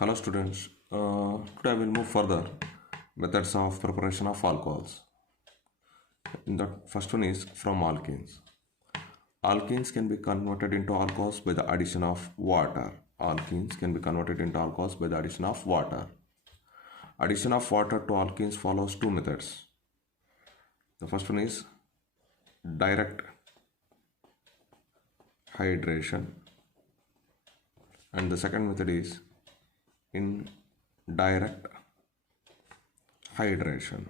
Hello students, today I will move further methods of preparation of alcohols. The first one is from alkenes. Alkenes can be converted into alcohols by the addition of water. Alkenes can be converted into alcohols by the addition of water. Addition of water to alkenes follows two methods. The first one is direct hydration and the second method is indirect hydration.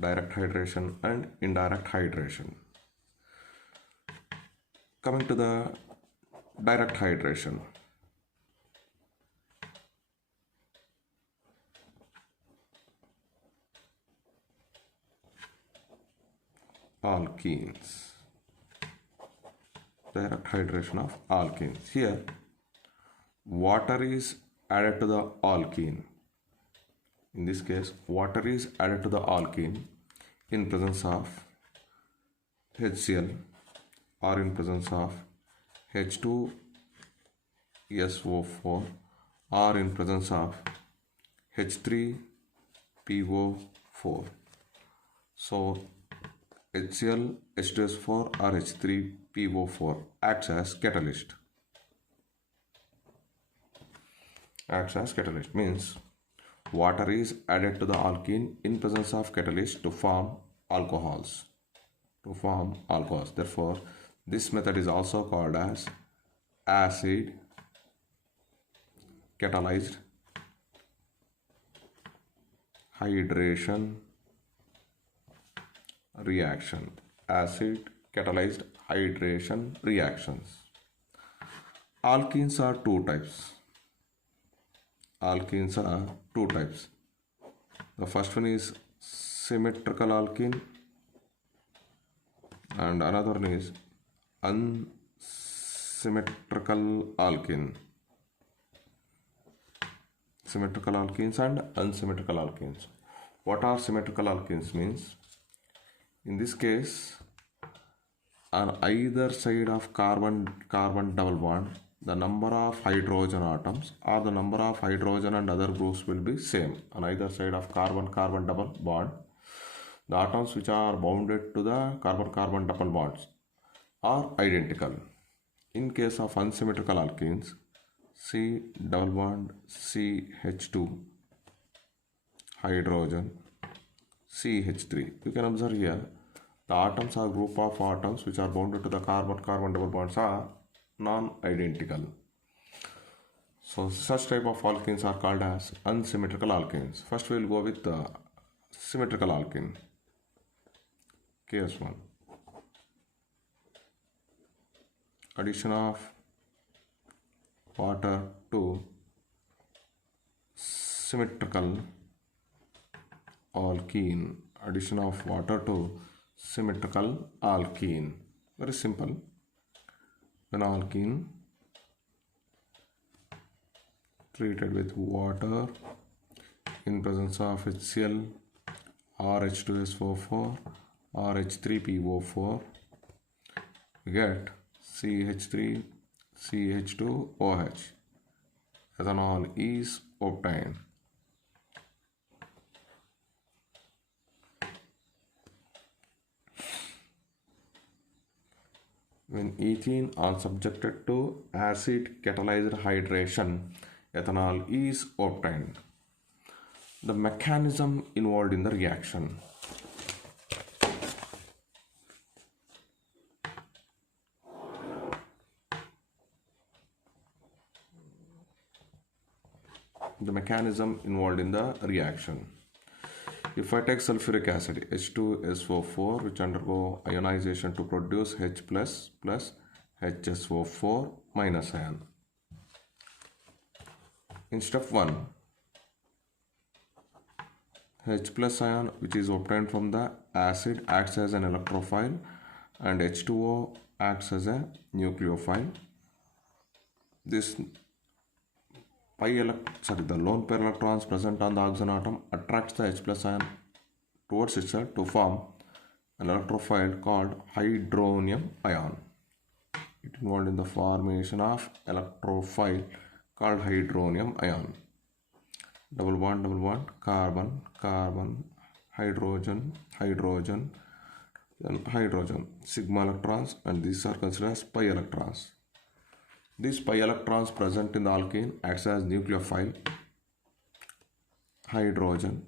Direct hydration and indirect hydration. Coming to the direct hydration. Alkenes. Direct hydration of alkenes. Here, water is added to the alkene. In this case, water is added to the alkene in presence of HCl or in presence of H2SO4 or in presence of H3PO4. So HCl, H2SO4 or H3PO4 acts as catalyst. Acts as catalyst means water is added to the alkene in presence of catalyst to form alcohols. Therefore, this method is also called as acid catalyzed hydration reaction. Acid catalyzed hydration reactions. Alkenes are two types. The first one is symmetrical alkene and another one is unsymmetrical alkene. Symmetrical alkenes and unsymmetrical alkenes. What are symmetrical alkenes means? In this case, on either side of carbon double bond, the number of hydrogen atoms or the number of hydrogen and other groups will be same. On either side of carbon double bond, the atoms which are bounded to the carbon double bonds are identical. In case of unsymmetrical alkenes, C double bond CH2 hydrogen CH3. You can observe here the atoms are group of atoms which are bounded to the carbon double bonds are non-identical. So such type of alkenes are called as unsymmetrical alkenes. First we will go with the symmetrical alkene. Case 1. Addition of water to symmetrical alkene. Addition of water to symmetrical alkene. Very simple. An alkene treated with water in presence of HCl or H2SO4 or H3PO4, we get CH3 CH2OH. Ethanol is obtained. When ethene are subjected to acid catalyzed hydration, ethanol is obtained. The mechanism involved in the reaction. If I take sulfuric acid H2SO4 which undergo ionization to produce H plus HSO4 minus ion. In step 1, H plus ion which is obtained from the acid acts as an electrophile and H2O acts as a nucleophile. The lone pair electrons present on the oxygen atom attracts the H plus ion towards itself to form an electrophile called hydronium ion. It involved in the formation of electrophile called hydronium ion. Double bond, carbon, carbon, hydrogen, hydrogen, then hydrogen, sigma electrons, and these are considered as pi electrons. These pi electrons present in the alkene acts as nucleophile. Hydrogen,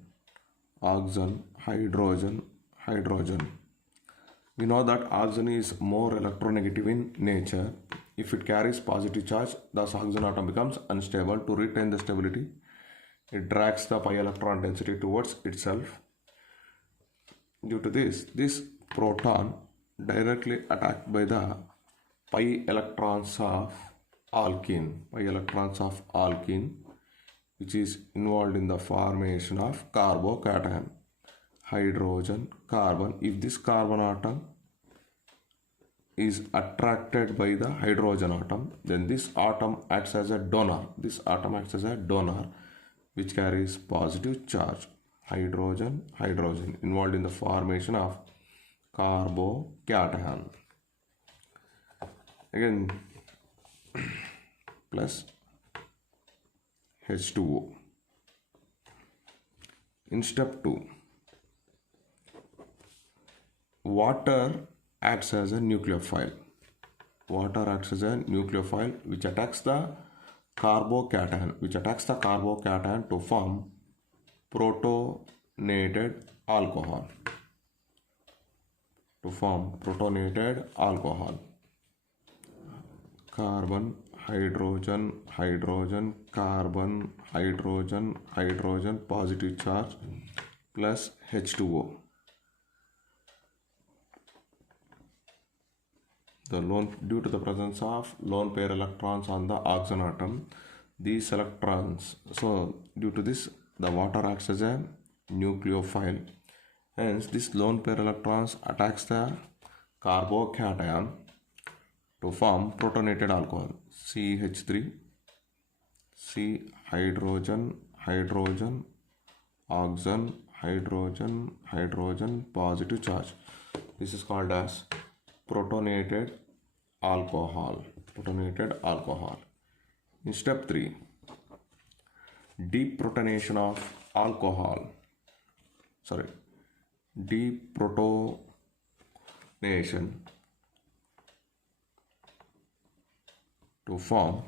oxygen, hydrogen, hydrogen. We know that oxygen is more electronegative in nature. If it carries positive charge, thus oxygen atom becomes unstable. To retain the stability, it drags the pi electron density towards itself. Due to this proton directly attacked by the pi electrons of alkene, which is involved in the formation of carbocation. Hydrogen, carbon. If this carbon atom is attracted by the hydrogen atom, then this atom acts as a donor. Which carries positive charge. Hydrogen, hydrogen involved in the formation of carbocation. Again, plus H2O. In step 2, water acts as a nucleophile. Which attacks the carbocation to form protonated alcohol. Carbon, hydrogen, hydrogen, carbon, hydrogen, hydrogen, positive charge, plus H2O. Due to the presence of lone pair electrons on the oxygen atom, these electrons, so due to this, the water acts as a nucleophile. Hence, this lone pair electrons attacks the carbocation to form protonated alcohol. CH3, C, hydrogen, hydrogen, oxygen, hydrogen, hydrogen, positive charge. This is called as protonated alcohol. In step 3, deprotonation of alcohol. Deprotonation to form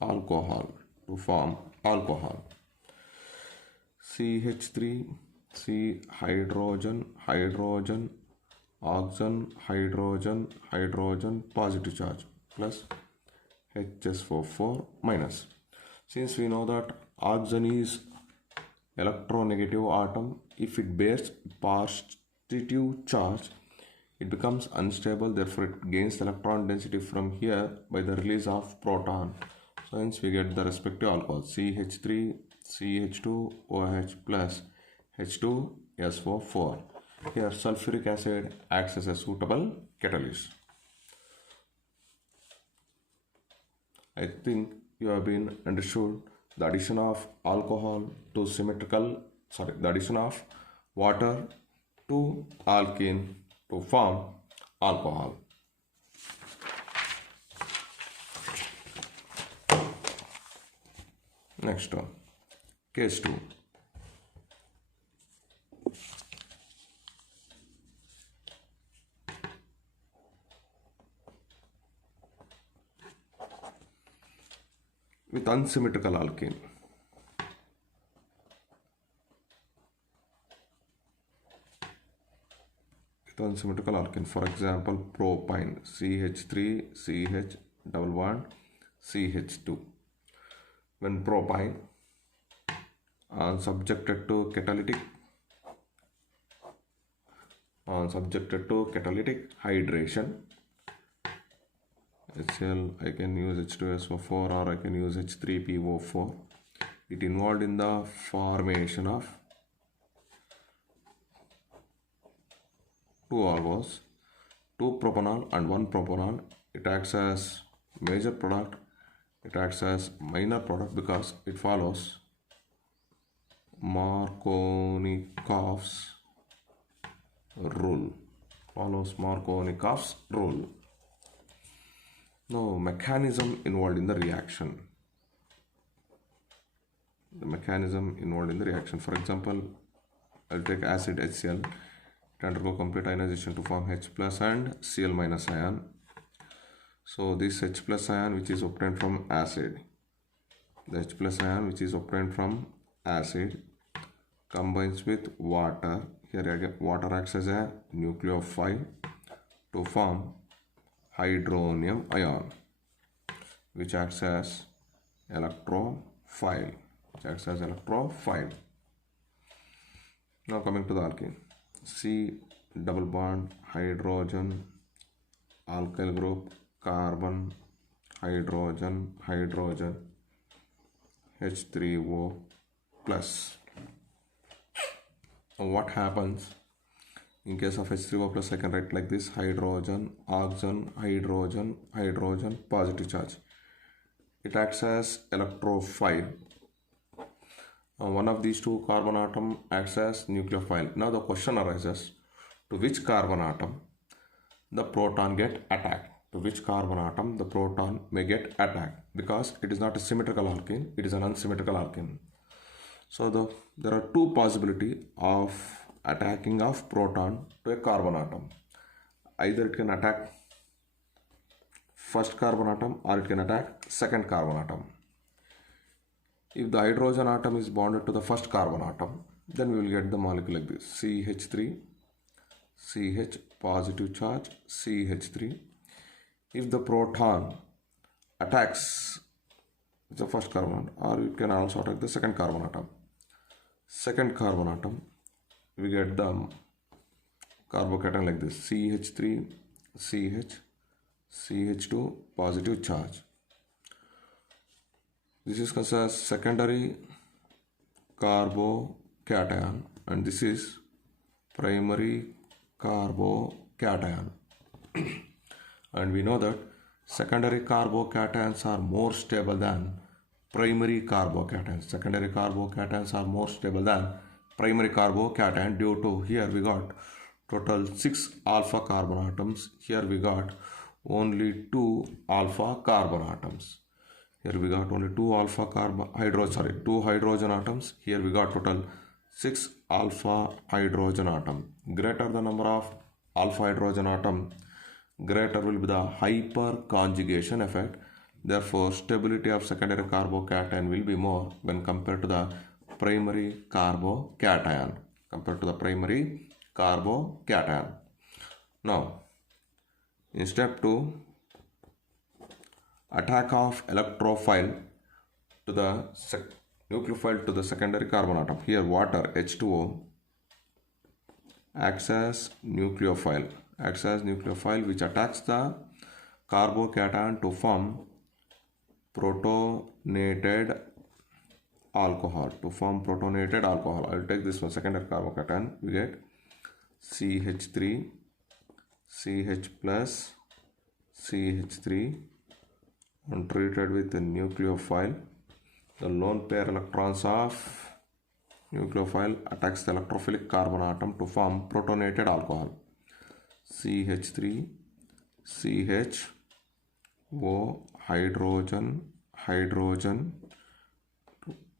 alcohol. CH3, C, hydrogen, hydrogen, oxygen, hydrogen, hydrogen, positive charge, plus HSO4 minus. Since we know that oxygen is electronegative atom, if it bears positive charge, it becomes unstable, therefore it gains electron density from here by the release of proton. So hence we get the respective alcohols CH3, CH2OH plus H2SO4. Here sulfuric acid acts as a suitable catalyst. I think you have been understood the addition of alcohol to the addition of water to alkene to form alcohol. Next one, case 2. With unsymmetrical alkene. For example, propine, CH3, CH, double bond, CH2. When propine subjected to catalytic hydration, HCl, I can use H2SO4 or I can use H3PO4. It involved in the formation of two alcohols, 2 propanol and 1 propanol. It acts as major product, it acts as minor product because it follows Markovnikov's rule. Now, mechanism involved in the reaction. The mechanism involved in the reaction. For example, I'll take acid HCl. It undergo complete ionization to form H plus and Cl minus ion. So this H plus ion which is obtained from acid, the H plus ion which is obtained from acid combines with water. Here again water acts as a nucleophile to form hydronium ion, which acts as electrophile. Now coming to the alkene. C double bond hydrogen, alkyl group, carbon, hydrogen, H3O plus. Now what happens in case of H3O plus? I can write like this: hydrogen, oxygen, hydrogen, positive charge. It acts as electrophile. One of these two carbon atom acts as nucleophile. Now the question arises, to which carbon atom the proton get attacked? To which carbon atom the proton may get attacked? Because it is not a symmetrical alkene, it is an unsymmetrical alkene. So there are two possibilities of attacking of proton to a carbon atom. Either it can attack first carbon atom or it can attack second carbon atom. If the hydrogen atom is bonded to the first carbon atom, then we will get the molecule like this: CH3, CH positive charge, CH3. If the proton attacks the first carbon, or it can also attack the second carbon atom. Second carbon atom, we get the carbocation like this: CH3, CH, CH2 positive charge. This is considered as secondary carbocation and this is primary carbocation. And we know that secondary carbocations are more stable than primary carbocations. Secondary carbocations are more stable than primary carbocation due to here we got total 6 alpha carbon atoms. Here we got only 2 alpha carbon atoms. Here we got only 2 hydrogen atoms. Here we got total 6 alpha hydrogen atom. Greater the number of alpha hydrogen atom, greater will be the hyperconjugation effect. Therefore, stability of secondary carbocation will be more when compared to the primary carbocation. Now, in step 2, attack of electrophile to the nucleophile to the secondary carbon atom. Here water H2O acts as nucleophile which attacks the carbocation to form protonated alcohol. I will take this one, secondary carbocation. We get CH3, CH plus, CH3 and treated with the nucleophile. The lone pair electrons of nucleophile attacks the electrophilic carbon atom to form protonated alcohol. CH3, CHO, hydrogen,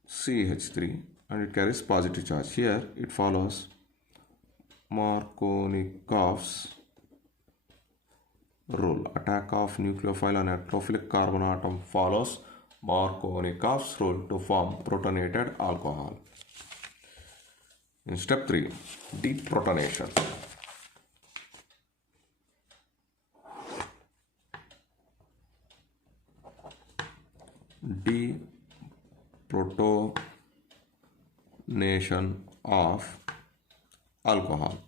CH3 and it carries positive charge. Here it follows Markovnikov's rule. Attack of nucleophile on electrophilic carbon atom follows Markovnikov's rule to form protonated alcohol. In step 3, deprotonation. Deprotonation of alcohol.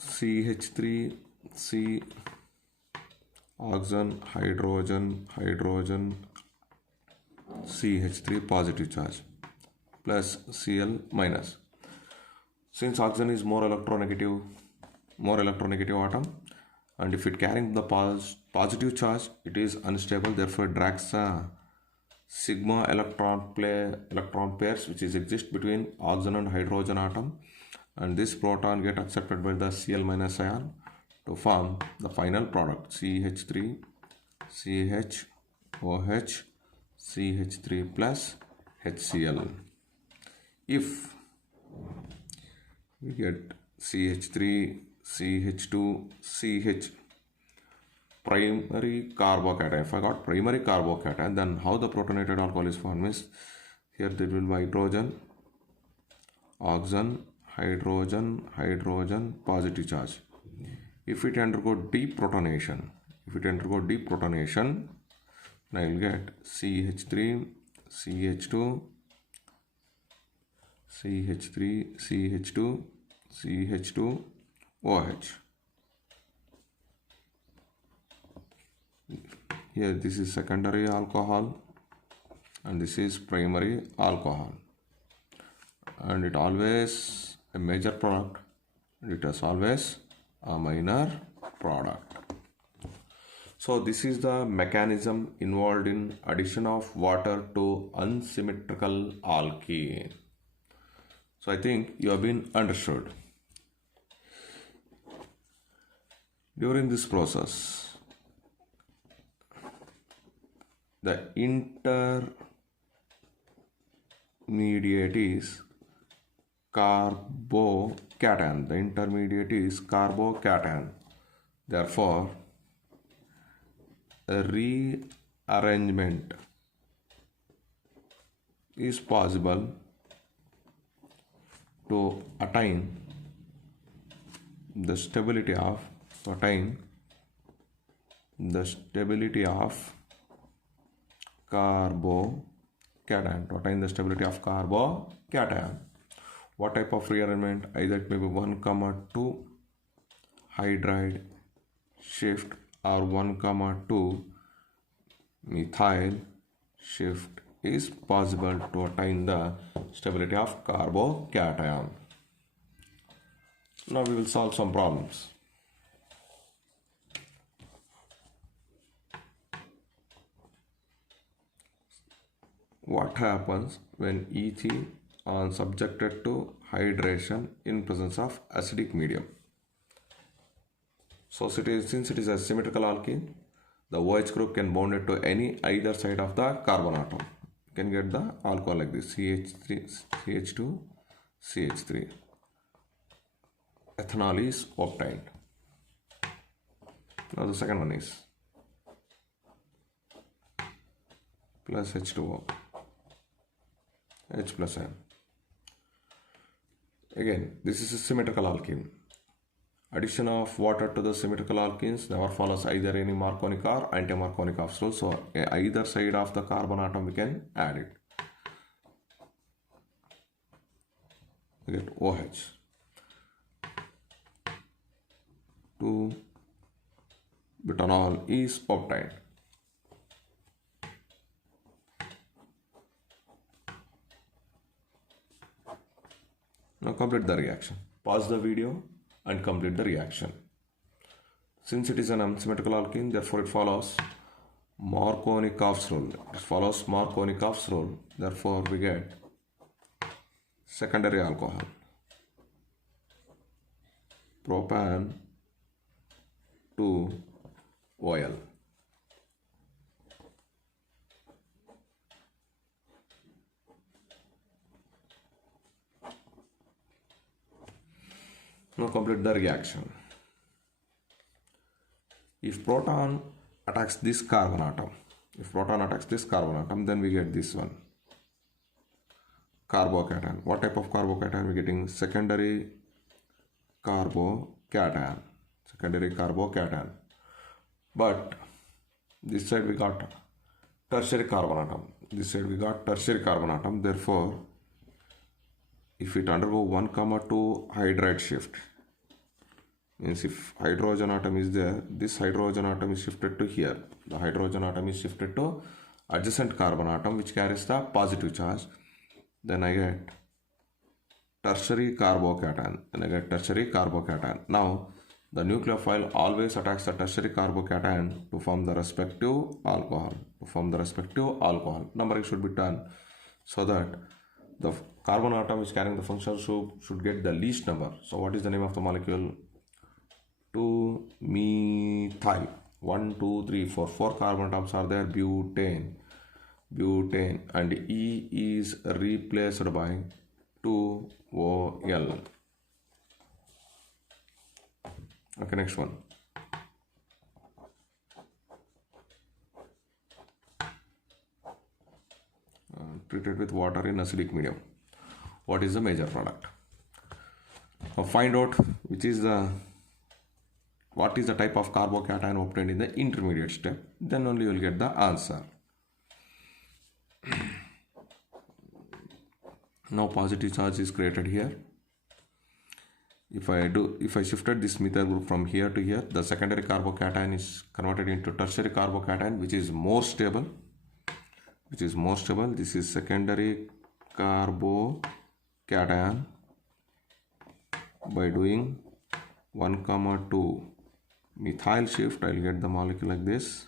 CH3, C, oxygen, hydrogen, CH3 positive charge plus Cl minus. Since oxygen is more electronegative atom, and if it carrying the positive charge, it is unstable. Therefore, it drags sigma electron pairs which is exist between oxygen and hydrogen atom, and this proton get accepted by the Cl minus ion to form the final product CH3, CH, OH, CH3 plus HCl. If we get CH3, CH2, CH primary carbocation. If I got primary carbocation, then how the protonated alcohol is formed is here there will be hydrogen, oxygen, hydrogen, hydrogen, positive charge. If it undergo deprotonation, then I will get CH3, CH2, CH3, CH2, CH2, OH. Here this is secondary alcohol and this is primary alcohol, and it always a major product and it is always a minor product. So this is the mechanism involved in addition of water to unsymmetrical alkene. So I think you have been understood. During this process, the intermediate is carbocation. Therefore, a rearrangement is possible to attain the stability of carbocation. What type of rearrangement? Either it may be 1,2 hydride shift or 1,2 methyl shift is possible to attain the stability of carbocation. Now we will solve some problems. What happens when ethyl is subjected to hydration in presence of acidic medium? So since it is a symmetrical alkene, the OH group can bond it to either side of the carbon atom. You can get the alcohol like this: CH3, CH2, CH3. Ethanol is obtained. Now the second one is plus H2O, H plus N. Again, this is a symmetrical alkene. Addition of water to the symmetrical alkenes never follows either any Marconic or anti-Marconic rule. So either side of the carbon atom we can add it. We get OH. 2-butanol is obtained. Now complete the reaction. Pause the video and complete the reaction. Since it is an unsymmetrical alkene, therefore it follows Marconikov's rule. Therefore we get secondary alcohol, propan 2-OL. Now complete the reaction. If proton attacks this carbon atom, then we get this one, carbocation. What type of carbocation? We are getting secondary carbocation. But this side we got tertiary carbon atom. Therefore, if it undergo 1,2 hydride shift, means if hydrogen atom is there, this hydrogen atom is shifted to here. The hydrogen atom is shifted to adjacent carbon atom which carries the positive charge. Then I get tertiary carbocation. Now the nucleophile always attacks the tertiary carbocation to form the respective alcohol. Numbering should be done so that the carbon atom is carrying the functional should get the least number. So what is the name of the molecule? 2-methyl. 1, 2, 3, 4. 4 carbon atoms are there. Butane. And E is replaced by 2OL. Okay, next one. Treated with water in acidic medium. What is the major product? Now find out what is the type of carbocation obtained in the intermediate step. Then only you will get the answer. Now positive charge is created here. If I shifted this methyl group from here to here, the secondary carbocation is converted into tertiary carbocation, which is more stable. This is secondary carbocation. By doing 1,2 methyl shift, I will get the molecule like this.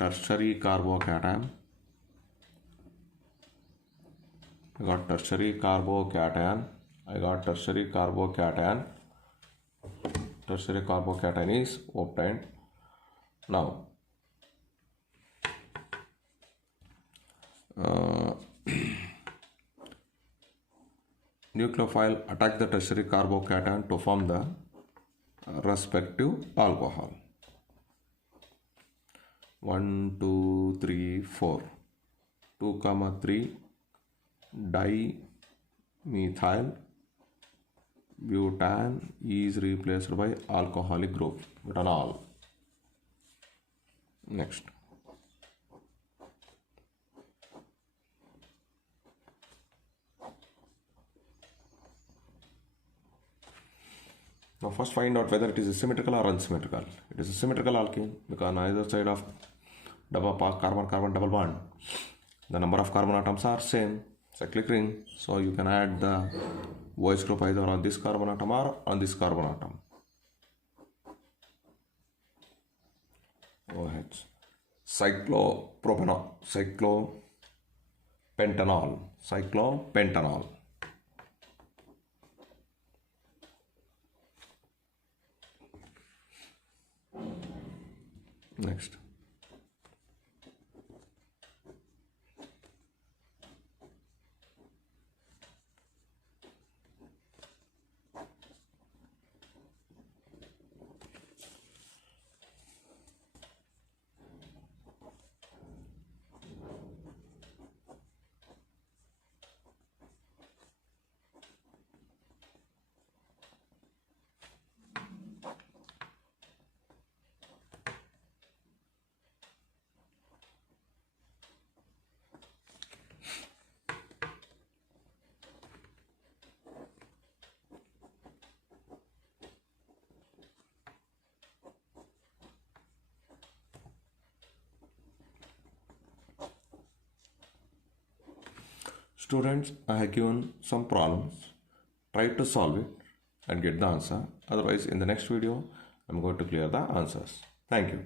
Tertiary carbocation. I got tertiary carbocation. Tertiary carbocation is obtained. Now, nucleophile attack the tertiary carbocation to form the respective alcohol. 1, 2, 3, 4. 2, 3 dimethyl butane is replaced by alcoholic group butanol. Next. Now first find out whether it is symmetrical or unsymmetrical. It is a symmetrical alkene because on either side of carbon-carbon double bond, the number of carbon atoms are same. Cyclic ring. So you can add the OH group either on this carbon atom or on this carbon atom. OH. Cyclopentanol. Next. Students, I have given some problems. Try to solve it and get the answer. Otherwise, in the next video, I'm going to clear the answers. Thank you.